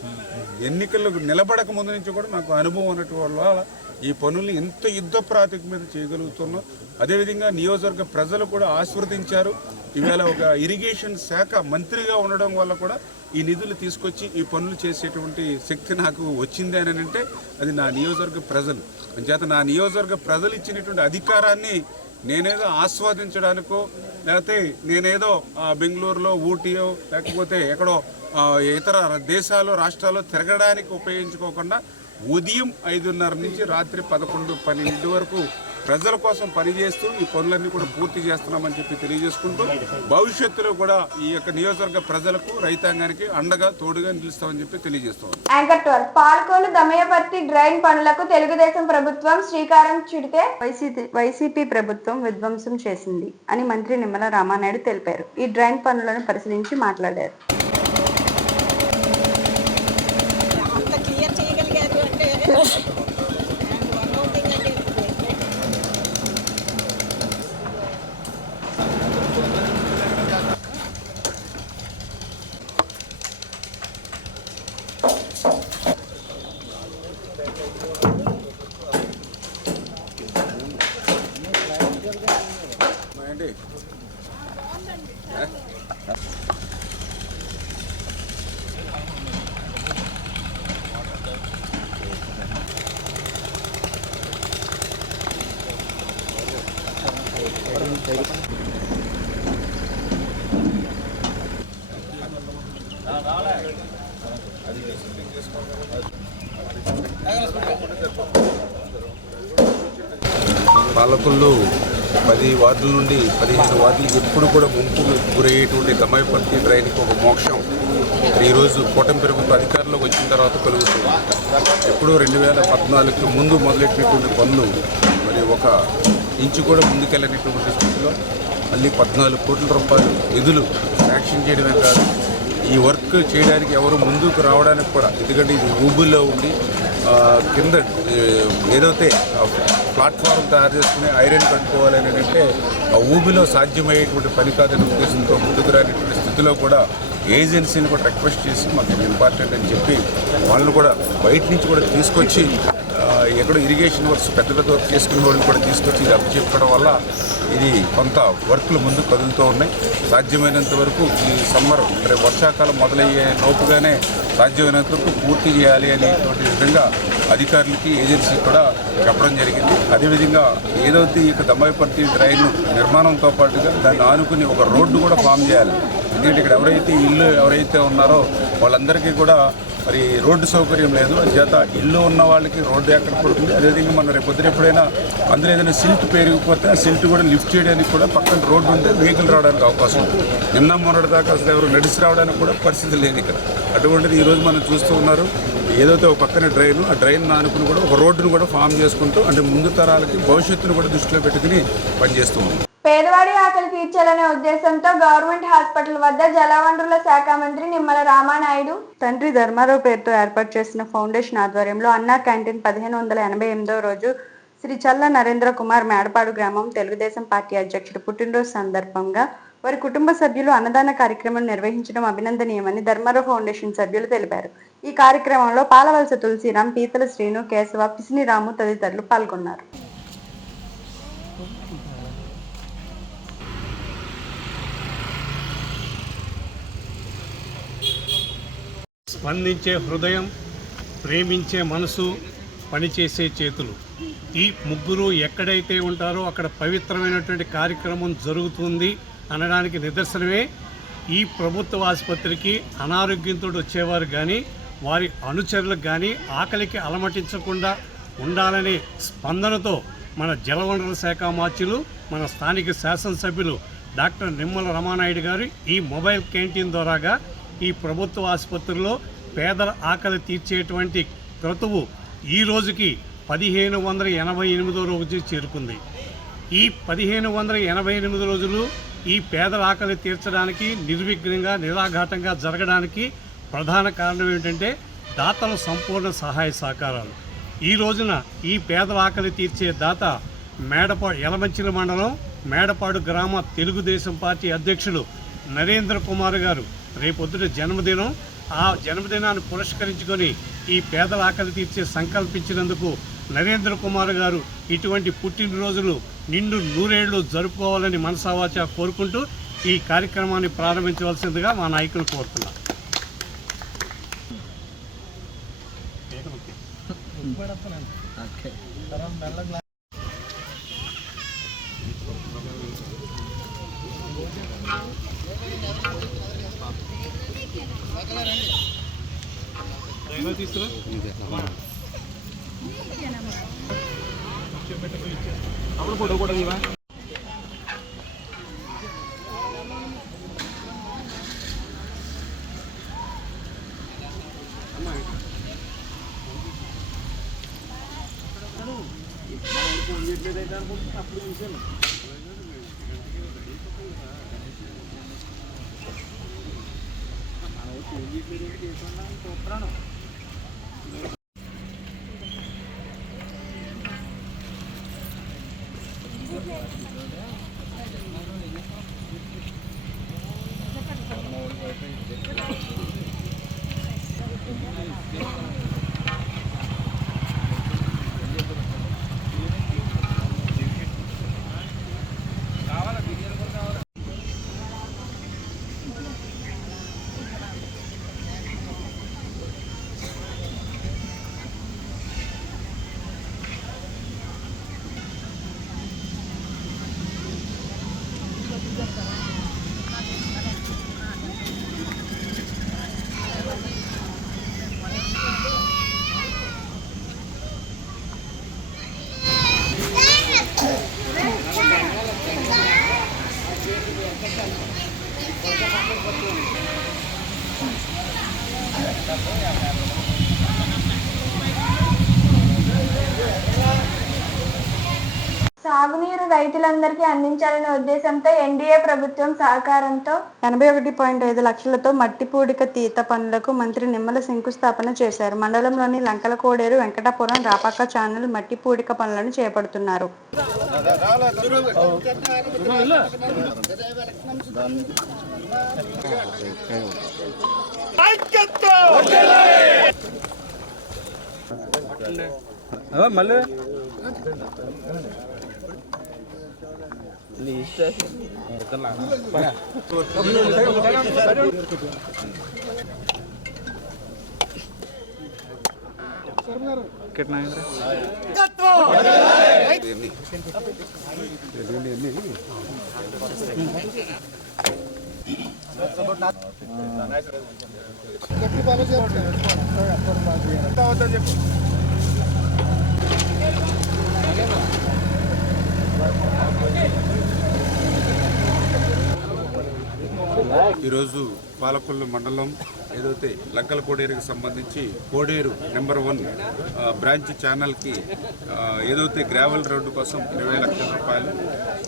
ఎన్నికలకు నిలబడక ముందు నుంచి కూడా నాకు అనుభవం ఉన్నటువంటి వల్ల ఈ పనుల్ని ఎంత యుద్ధ ప్రాతిపదిక మీద చేయగలుగుతున్నాం. అదేవిధంగా నియోజకవర్గ ప్రజలు కూడా ఆశీర్వదించారు. ఈవేళ ఒక ఇరిగేషన్ శాఖ మంత్రిగా ఉండడం వల్ల కూడా ఈ నిధులు తీసుకొచ్చి ఈ పనులు చేసేటువంటి శక్తి నాకు వచ్చింది అని అంటే అది నా నియోజకవర్గ ప్రజలు. అంచేత నా నియోజకవర్గ ప్రజలు ఇచ్చినటువంటి అధికారాన్ని నేనేదో ఆస్వాదించడానికో లేకపోతే నేనేదో బెంగళూరులో ఊటీయో లేకపోతే ఎక్కడో ఇతర దేశాలు రాష్ట్రాల్లో తిరగడానికి ఉపయోగించుకోకుండా ఉదయం 5:30 నుంచి రాత్రి 11-12 వరకు ప్రజల కోసం పనిచేస్తూ ఈ పనులన్నీ కూడా పూర్తి చేస్తున్నామని చెప్పి తెలియజేసుకుంటూ భవిష్యత్తులో కూడా ఈ యొక్క నియోజకవర్గ ప్రజలకు రైతాంగానికి అండగా తోడుగా నిలుస్తామని చెప్పి తెలియజేస్తాం. యాంకర్ 12 పాల్కొల్లు దమయపర్తి డ్రైన్ పనులకు తెలుగుదేశం ప్రభుత్వం శ్రీకారం చుడితే వైసీపీ ప్రభుత్వం విధ్వంసం చేసింది అని మంత్రి నిమ్మల రామానాయుడు తెలిపారు. ఈ డ్రైన్ పనులను పరిశీలించి మాట్లాడారు. పాలకొల్లు 10 వార్డుల నుండి 15 వార్డులకి ఎప్పుడు కూడా ముంపుకు గురయ్యేటువంటి దమయపర్తి డ్రైన్కి ఒక మోక్షం ఈరోజు కూటమి ప్రభుత్వ అధికారంలోకి వచ్చిన తర్వాత కలుగుతుంది. ఎప్పుడూ 2014కి ముందు మొదలెట్టినటువంటి పనులు మరి ఒక ఇంచు కూడా ముందుకెళ్ళినటువంటి స్థితిలో మళ్ళీ 14 కోట్ల రూపాయలు నిధులు శాంక్షన్ చేయడమే కాదు, ఈ వర్క్ చేయడానికి ఎవరు ముందుకు రావడానికి కూడా, ఎందుకంటే ఇది ఊబుల్లో ఉండి కింద ఏదైతే ప్లాట్ఫామ్ తయారు చేసుకుని ఐరన్ కట్టుకోవాలని అంటే ఆ ఊబిలో సాధ్యమయ్యేటువంటి పని కాదని ఉద్దేశంతో ముందుకు రానిటువంటి స్థితిలో కూడా ఏజెన్సీని కూడా రిక్వెస్ట్ చేసి మాకు ఇంపార్టెంట్ అని చెప్పి వాళ్ళని కూడా బయట నుంచి కూడా తీసుకొచ్చి ఎక్కడో ఇరిగేషన్ వర్క్స్ పెద్ద పెద్ద వర్క్ చేసుకునే వాళ్ళని కూడా తీసుకొచ్చి ఇది అప్పచెప్పడం వల్ల ఇది కొంత వర్క్లు ముందు కదులుతూ ఉన్నాయి. సాధ్యమైనంత వరకు ఈ సమ్మర్ అంటే వర్షాకాలం మొదలయ్యే లోపుగానే సాధ్యమైనంత వరకు పూర్తి చేయాలి అనేటువంటి విధంగా అధికారులకి ఏజెన్సీ కూడా చెప్పడం జరిగింది. అదేవిధంగా ఏదైతే ఈ దమ్మాయిపర్తి డ్రైన్ నిర్మాణంతో పాటుగా దాన్ని ఆనుకుని ఒక రోడ్డు కూడా ఫామ్ చేయాలి. ఎందుకంటే ఇక్కడ ఎవరైతే ఉన్నారో వాళ్ళందరికీ కూడా మరి రోడ్డు సౌకర్యం లేదు. అందుచేత ఇల్లు ఉన్న వాళ్ళకి రోడ్డు ఎక్కడ పడుతుంది. అదేవిధంగా మనం రేపు పొద్దున ఎప్పుడైనా అందులో ఏదైనా సిల్ట్ పెరిగిపోతే ఆ సిల్ట్ కూడా లిఫ్ట్ చేయడానికి కూడా పక్కన రోడ్డు ఉంటే వెహికల్ రావడానికి అవకాశం ఉంది. నిన్న మొన్నటి దాకా అసలు ఎవరు నడిచి రావడానికి కూడా పరిస్థితి లేదు ఇక్కడ. అటువంటిది ఈరోజు మనం చూస్తూ ఉన్నారు. ఏదైతే ఒక పక్కన డ్రైన్, ఆ డ్రైన్ ఆనుకుని కూడా ఒక రోడ్డును కూడా ఫామ్ చేసుకుంటూ అంటే ముందు తరాలకి భవిష్యత్తును కూడా దృష్టిలో పెట్టుకుని పనిచేస్తూ ఉన్నాం. పేదవాడి ఆకలి తీర్చాలనే ఉద్దేశంతో గవర్నమెంట్ హాస్పిటల్ వద్ద జలవనరుల శాఖ మంత్రి నిమ్మల రామానాయుడు తండ్రి ధర్మారావు పేరుతో ఏర్పాటు చేసిన ఫౌండేషన్ ఆధ్వర్యంలో అన్నా క్యాంటీన్ 1588వ రోజు శ్రీ చల్ల నరేంద్ర కుమార్ మేడపాడు గ్రామం తెలుగుదేశం పార్టీ అధ్యక్షుడు పుట్టినరోజు సందర్భంగా వారి కుటుంబ సభ్యులు అన్నదాన కార్యక్రమం నిర్వహించడం అభినందనీయమని ధర్మారావు ఫౌండేషన్ సభ్యులు తెలిపారు. ఈ కార్యక్రమంలో పాలవలస తులసిరాం, పీతల శ్రీను, కేశవ, పిసిని రాము తదితరులు పాల్గొన్నారు. స్పందించే హృదయం, ప్రేమించే మనసు, పనిచేసే చేతులు, ఈ ముగ్గురు ఎక్కడైతే ఉంటారో అక్కడ పవిత్రమైనటువంటి కార్యక్రమం జరుగుతుంది అనడానికి నిదర్శనమే ఈ ప్రభుత్వ ఆసుపత్రికి అనారోగ్యంతో వచ్చేవారు కానీ వారి అనుచరులకు కానీ ఆకలికి అలమటించకుండా ఉండాలనే స్పందనతో మన జలవనరుల శాఖ మార్చులు, మన స్థానిక శాసనసభ్యులు డాక్టర్ నిమ్మల రామానాయుడు గారు ఈ మొబైల్ క్యాంటీన్ ద్వారాగా ఈ ప్రభుత్వ ఆసుపత్రిలో పేదల ఆకలి తీర్చేటువంటి క్రతువు ఈ రోజుకి 1588వ రోజు చేరుకుంది. ఈ 1588 రోజులు ఈ పేదల ఆకలి తీర్చడానికి నిర్విఘ్నంగా నిరాఘాటంగా జరగడానికి ప్రధాన కారణం ఏంటంటే దాతల సంపూర్ణ సహాయ సహకారాలు. ఈ రోజున ఈ పేదల ఆకలి తీర్చే దాత యలమంచిలి మండలం మేడపాడు గ్రామ తెలుగుదేశం పార్టీ అధ్యక్షులు నరేంద్ర కుమార్ గారు రేపొద్దున జన్మదినం. ఆ జన్మదినాన్ని పురస్కరించుకొని ఈ పేదల ఆకలి తీర్చే సంకల్పించినందుకు నరేంద్ర కుమార్ గారు ఇటువంటి పుట్టినరోజులు నిండు నూరేళ్లు జరుపుకోవాలని మనసావాచ కోరుకుంటూ ఈ కార్యక్రమాన్ని ప్రారంభించవలసిందిగా మా నాయకులు కోరుతున్నారు. సాగునీరు రైతులందరికీ అందించాలనే ఉద్దేశంతో ఎన్డీఏ ప్రభుత్వం సహకారంతో 81.5 లక్షలతో మట్టి పూడిక తీత పనులకు మంత్రి నిమ్మల శంకుస్థాపన చేశారు. మండలంలోని లంకల కోడేరు, వెంకటాపురం, రాపాక ఛానల్ మట్టి పూడిక పనులను చేపడుతున్నారు. ఈరోజు పాలకొల్లు మండలం ఏదైతే లంకల కోడేరుకి సంబంధించి కోడేరు నెంబర్ 1 బ్రాంచ్ ఛానల్కి ఏదైతే గ్రావెల్ రోడ్డు కోసం 20 లక్షల రూపాయలు,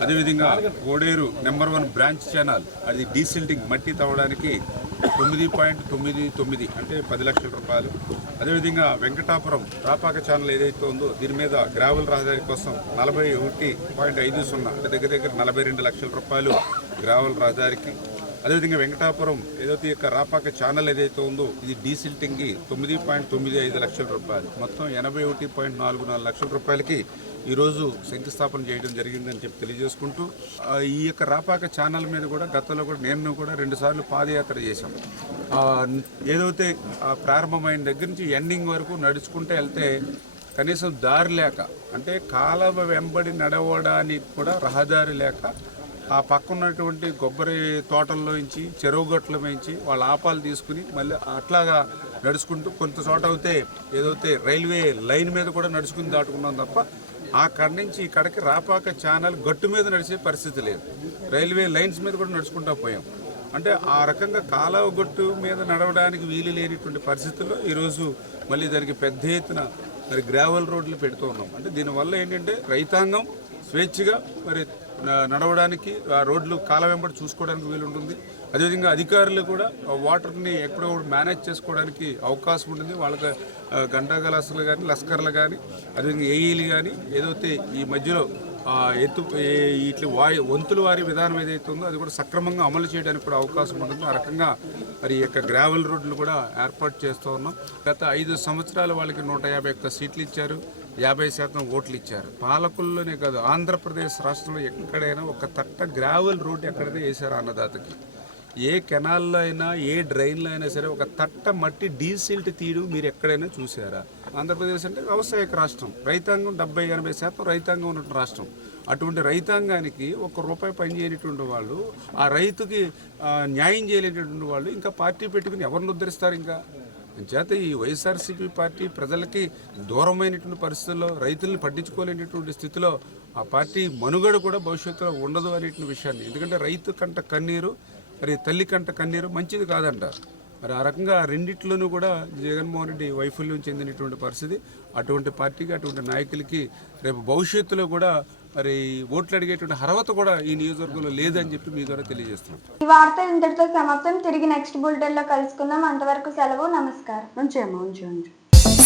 అదేవిధంగా కోడేరు నెంబర్ 1 బ్రాంచ్ ఛానల్ అది డీసిల్టింగ్ మట్టి తవ్వడానికి 9.99 అంటే 10 లక్షల రూపాయలు, అదేవిధంగా వెంకటాపురం రాపాక ఛానల్ ఏదైతే ఉందో దీని మీద గ్రావెల్ రహదారి కోసం 41.50 అంటే దగ్గర 42 లక్షల రూపాయలు గ్రావెల్ రహదారికి, అదేవిధంగా వెంకటాపురం ఏదైతే యొక్క రాపాక ఛానల్ ఏదైతే ఉందో ఇది డీసిల్టింగ్కి 9.95 లక్షల రూపాయలు, మొత్తం 81.44 లక్షల రూపాయలకి ఈరోజు శంకుస్థాపన చేయడం జరిగిందని చెప్పి తెలియజేసుకుంటూ, ఈ యొక్క రాపాక ఛానల్ మీద కూడా గతంలో కూడా నేను కూడా 2 సార్లు పాదయాత్ర చేశాం. ఏదైతే ప్రారంభమైన దగ్గర నుంచి ఎండింగ్ వరకు నడుచుకుంటూ వెళ్తే కనీసం దారి లేక, అంటే కాలువ వెంబడి నడవడానికి కూడా రహదారి లేక ఆ పక్కన్నటువంటి కొబ్బరి తోటల్లోంచి చెరువు గట్ల నుంచి వాళ్ళ ఆపాలు తీసుకుని మళ్ళీ అట్లాగా నడుచుకుంటూ కొంత చోట అయితే ఏదైతే రైల్వే లైన్ మీద కూడా నడుచుకుని దాటుకున్నాం తప్ప అక్కడి నుంచి ఇక్కడికి రాపాక ఛానల్ గట్టు మీద నడిచే పరిస్థితి లేదు. రైల్వే లైన్స్ మీద కూడా నడుచుకుంటూ పోయాం. అంటే ఆ రకంగా కాలువ గట్టు మీద నడవడానికి వీలు లేనిటువంటి పరిస్థితుల్లో ఈరోజు మళ్ళీ దానికి పెద్ద ఎత్తున మరి గ్రావెల్ రోడ్లు పెడుతూ ఉన్నాం. అంటే దీనివల్ల ఏంటంటే రైతాంగం స్వేచ్ఛగా మరి నడవడానికి ఆ రోడ్లు కాలం వెంబడి చూసుకోవడానికి వీలుంటుంది. అదేవిధంగా అధికారులు కూడా వాటర్ని ఎప్పుడో మేనేజ్ చేసుకోవడానికి అవకాశం ఉంటుంది. వాళ్ళకి గంటా గలాసులు కానీ లస్కర్లు కానీ అదేవిధంగా ఏఈలు కానీ ఏదైతే ఈ మధ్యలో ఇట్లా వంతుల వారి విధానం ఏదైతే ఉందో అది కూడా సక్రమంగా అమలు చేయడానికి కూడా అవకాశం ఉంటుంది. ఆ రకంగా మరి ఈ యొక్క గ్రావెల్ రోడ్లు కూడా ఏర్పాటు చేస్తూ ఉన్నాం. గత 5 సంవత్సరాలు వాళ్ళకి 151 సీట్లు ఇచ్చారు, 50% ఓట్లు ఇచ్చారు. పాలకుల్లోనే కాదు ఆంధ్రప్రదేశ్ రాష్ట్రంలో ఎక్కడైనా ఒక తట్ట గ్రావెల్ రోడ్ ఎక్కడైతే వేశారు అన్నదాతకి, ఏ కెనాల్లో అయినా ఏ డ్రైన్లో అయినా సరే ఒక తట్ట మట్టి డీసిల్ట్ తీయడం మీరు ఎక్కడైనా చూసారా? ఆంధ్రప్రదేశ్ అంటే వ్యవసాయక రాష్ట్రం, రైతాంగం 70-80% రైతాంగం ఉన్నటువంటి రాష్ట్రం. అటువంటి రైతాంగానికి ₹1 పని చేయనటువంటి వాళ్ళు, ఆ రైతుకి న్యాయం చేయలేనటువంటి వాళ్ళు ఇంకా పార్టీ పెట్టుకుని ఎవరిని ఉద్ధరిస్తారు? ఇంకా చేత ఈ వైఎస్ఆర్సీపీ పార్టీ ప్రజలకి దూరమైనటువంటి పరిస్థితుల్లో రైతుల్ని పట్టించుకోలేనటువంటి స్థితిలో ఆ పార్టీ మనుగడ కూడా భవిష్యత్తులో ఉండదు అనేటువంటి విషయాన్ని, ఎందుకంటే రైతు కంట కన్నీరు మరి తల్లి కంట కన్నీరు మంచిది కాదంటారు. మరి ఆ రకంగా రెండిట్లోనూ కూడా జగన్మోహన్ రెడ్డి వైఫల్యం చెందినటువంటి పరిస్థితి. అటువంటి పార్టీకి అటువంటి నాయకులకి రేపు భవిష్యత్తులో కూడా మరి ఓట్లు అడిగేటువంటి అర్హత కూడా ఈ నియోజకవర్గంలో లేదని చెప్పి మీ ద్వారా తెలియజేస్తున్నాం. ఈ వార్త ఇంతటితో సమాప్తం. తిరిగి నెక్స్ట్ బులెటిన్ లో కలుసుకుందాం. అంతవరకు సెలవు. నమస్కారం. ఉంచు.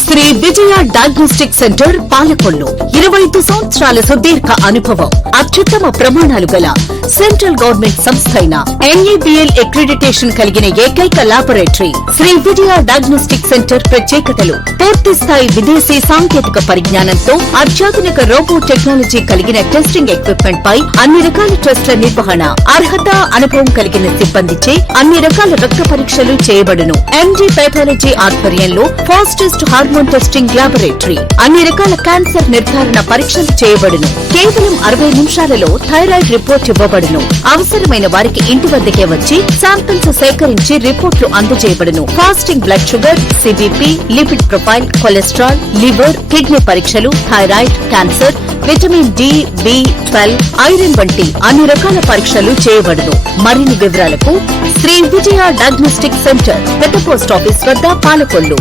శ్రీ విజయ డయాగ్నోస్టిక్ సెంటర్ పాలకొల్లు 25 సంవత్సరాల సుదీర్ఘ అనుభవం, అత్యుత్తమ ప్రమాణాలు గల సెంట్రల్ గవర్నమెంట్ సంస్థ అయిన NABL అక్రిడిటేషన్ కలిగిన ఏకైక laboratory Shri Vijaya diagnostic centre ప్రత్యేకతలు: పూర్తి స్థాయి విదేశీ సాంకేతిక పరిజ్ఞానంతో అత్యాధునిక రోబో టెక్నాలజీ కలిగిన టెస్టింగ్ ఎక్విప్మెంట్ పై అన్ని రకాల టెస్టుల నిర్వహణ, అర్హత అనుభవం కలిగిన సిబ్బందిచే అన్ని రకాల రక్త పరీక్షలు చేయబడును. MD పైథాలజీ ఆధ్వర్యంలో ఫాస్టెస్ట్ హార్మోన్ టెస్టింగ్ లాబొరేటరీ, అన్ని రకాల క్యాన్సర్ నిర్ధారణ పరీక్షలు చేయబడును. కేవలం 60 నిమిషాలలో థైరాయిడ్ రిపోర్ట్ ఇవ్వబడును. అవసరమైన వారికి ఇంటి వద్దకే వచ్చి శాంపిల్స్ సేకరించి రిపోర్ట్లు అందజేయబడును. Fasting blood sugar, CBP, lipid profile, cholesterol, liver, kidney పరీక్షలు, thyroid, cancer, vitamin D, B12, iron వంటి అన్ని రకాల పరీక్షలు చేయబడును. మరిన్ని వివరాలకు శ్రీ విజయ డయాగ్నోస్టిక్ సెంటర్, పెద్ద పోస్ట్ ఆఫీస్ వద్ద, పాలకొల్లు.